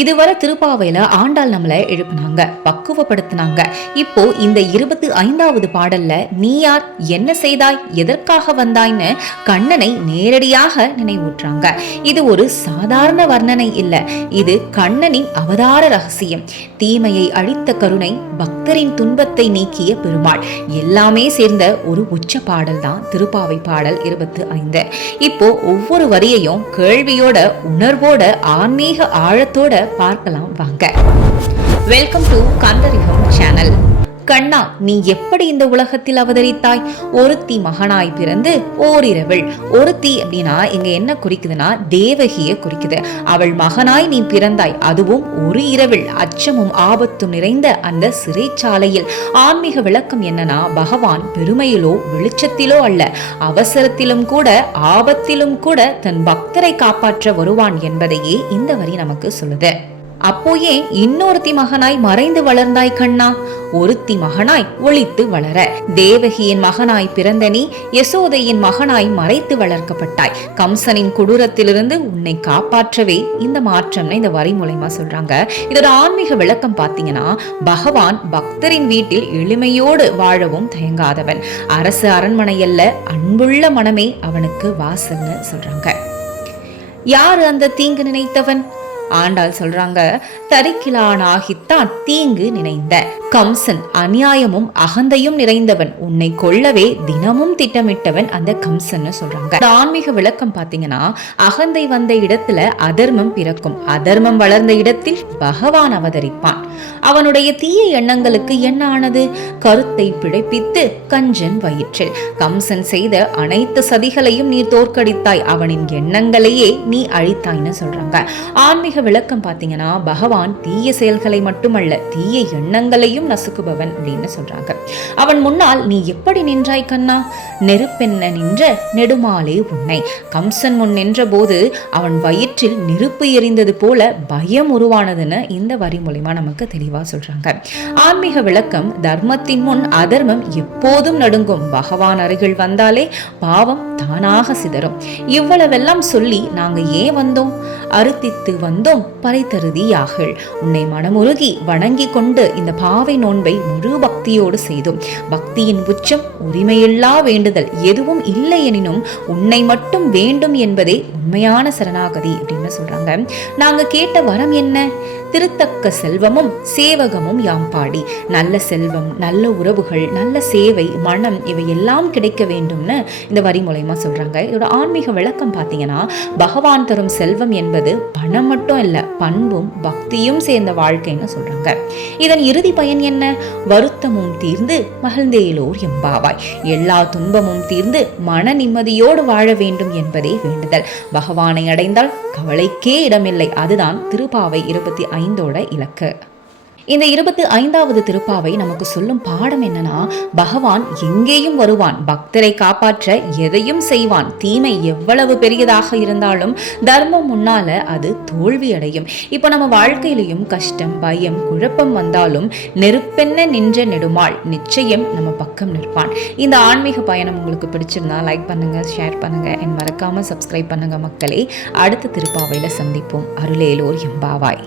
இதுவரை திருப்பாவையில ஆண்டாள் நம்மளை எழுப்பினாங்க, பக்குவப்படுத்தினாங்க. இப்போ இந்த 25வது பாடல்ல நீ யார், என்ன செய்தாய், எதற்காக வந்தாய்ன்னு கண்ணனை நேரடியாக நினைவூற்றாங்க. இது ஒரு சாதாரண வர்ணனை இல்ல, இது கண்ணனின் அவதார ரகசியம். தீமையை அழித்த கருணை, பக்தரின் துன்பத்தை நீக்கிய பெருமாள், எல்லாமே சேர்ந்த ஒரு உச்ச பாடல் தான் திருப்பாவை பாடல் 25. இப்போ ஒவ்வொரு வரியையும் கேள்வியோட, உணர்வோட, ஆன்மீக ஆழத்தோட பார்க்கலாம் வாங்க. Welcome to Kandharigam channel. கண்ணா, நீ எப்படி இந்த உலகத்தில் அவதரித்தாய்? ஒருத்தி மகனாய் பிறந்து ஓரிரவள். ஒருத்தி அப்படின்னா இங்க என்ன குறிக்குதுன்னா தேவகியை குறிக்குது. அவள் மகனாய் நீ பிறந்தாய், அதுவும் ஒரு இரவில் அச்சமும் ஆபத்தும் நிறைந்த அந்த சிறைச்சாலையில். ஆன்மீக விளக்கம் என்னன்னா, பகவான் பெருமையிலோ வெளிச்சத்திலோ அல்ல, அவசரத்திலும் கூட ஆபத்திலும் கூட தன் பக்தரை காப்பாற்ற வருவான் என்பதையே இந்த வரி நமக்கு சொல்லுது. அப்போ ஏன் இன்னொருத்தி மகனாய் மறைந்து வளர்ந்தாய் கண்ணா? ஒருத்தி மகனாய் ஒளித்து வளர. தேவகியின் மகனாய் பிறந்த நீ யசோதையின் மகனாய் மறைத்து வளர்க்கப்பட்டாய். கம்சனின் கொடூரத்திலிருந்து உன்னை காப்பாற்றவே இந்த மாற்றம்னு இந்த வரி மூலமா சொல்றாங்க. இதோட ஆன்மீக விளக்கம் பாத்தீங்கன்னா, பகவான் பக்தரின் வீட்டில் எளிமையோடு வாழவும் தயங்காதவன். அரசு அரண்மனையல்ல, அன்புள்ள மனமே அவனுக்கு வாசல்னு சொல்றாங்க. யாரு அந்த தீங்கு நினைத்தவன்? ஆண்டாள் சொல்றாங்க, தரிக்கிலானாகித்தான் தீங்கு நினைந்த கம்சன். அநியாயமும் அகந்தையும் நிறைந்தவன், உன்னை கொல்லவே தினமும் திட்டமிட்டவன் அந்த கம்சன் சொல்றாங்க. ஆன்மீக விளக்கம் பாத்தீங்கன்னா, அகந்தை வந்த இடத்துல அதர்மம் பிறக்கும், அதர்மம் வளர்ந்த இடத்தில் பகவான் அவதரிப்பான். அவனுடைய தீய எண்ணங்களுக்கு என்ன ஆனது? கருத்தை பிழைப்பித்து கஞ்சன் வயிற்றில். கம்சன் செய்த அனைத்து சதிகளையும் நீ தோற்கடித்தாய், அவனின் எண்ணங்களையே நீ அழித்தாய்னு சொல்றாங்க. ஆன்மீக விளக்கம் பாத்தீங்கன்னா, பகவான் தீய செயல்களை மட்டுமல்ல, தீய எண்ணங்களையும் நசுக்குபவன் அப்படின்னு சொல்றாங்க. அவன் முன்னால் நீ எப்படி நின்றாய் கண்ணா? நெருப்பென்ன நின்ற நெடுமாலே உன்னை. கம்சன் முன் நின்ற போது அவன் வயிற்றில் நெருப்பு எரிந்தது போல பயம் உருவானதுன்னு இந்த வரி மூலமா நமக்கு தெளிவா சொல்றாங்க. ஆன்மீக விளக்கம், தர்மத்தின் முன் அதர்மம் எப்போதும் நடுங்கும், பகவான் அருகில் வந்தாலே பாவம் தானாக சிதறும். இவ்வளவெல்லாம் சொல்லி நாங்க ஏன் வந்தோம்? அறுத்தித்து வந்தோம் பறைத்தருதியாகள். உன்னை மனமுருகி வணங்கி கொண்டு இந்த பாவை நோன்பை முழு பக்தியோடு செய்தோம். பக்தியின் உச்சம் உரிமையில்லா வேண்டுதல், எதுவும் இல்லை எனினும் உன்னை மட்டும் வேண்டும் என்பதே உண்மையான சரணாகதி அப்படின்னு சொல்றாங்க. நாங்க கேட்ட வரம் என்ன? திருத்தக்க செல்வமும் சேவகமும் யாம் பாடி. நல்ல செல்வம், நல்ல உறவுகள், நல்ல சேவை, மனம், இவை எல்லாம் கிடைக்க வேண்டும்னு இந்த வரி மூலமா சொல்றாங்க. இதோட ஆன்மீக விளக்கம் பாத்தீங்கன்னா, பகவான் தரும் செல்வம் என்பது பணம் மட்டும் இல்ல, பண்பும் பக்தியும் சேர்ந்த வாழ்க்கைன்னு சொல்றாங்க. இதன் இறுதி பயன் என்ன? வருத்தமும் தீர்ந்து மகிழ்ந்தேலோர் எம்பாவாய். எல்லா துன்பமும் தீர்ந்து மன நிம்மதியோடு வாழ வேண்டும் என்பதே வேண்டுதல். பகவானை அடைந்தால் கவலைக்கே இடமில்லை. அதுதான் திருப்பாவை 25ஓட இலக்கு. இந்த 25வது திருப்பாவை நமக்கு சொல்லும் பாடம் என்னன்னா, பகவான் எங்கேயும் வருவான், பக்தரை காப்பாற்ற எதையும் செய்வான். தீமை எவ்வளவு பெரியதாக இருந்தாலும் தர்மம் முன்னால அது தோல்வி அடையும். இப்போ நம்ம வாழ்க்கையிலையும் கஷ்டம், பயம், குழப்பம் வந்தாலும் நெருப்பென்ன நின்ற நெடுமாள் நிச்சயம் நம்ம பக்கம் நிற்பான். இந்த ஆன்மீக பயணம் உங்களுக்கு பிடிச்சிருந்தா லைக் பண்ணுங்க, ஷேர் பண்ணுங்க, மறக்காம சப்ஸ்கிரைப் பண்ணுங்க மக்களே. அடுத்த திருப்பாவையில சந்திப்போம். அருளேலோர் எம்பாவாய்.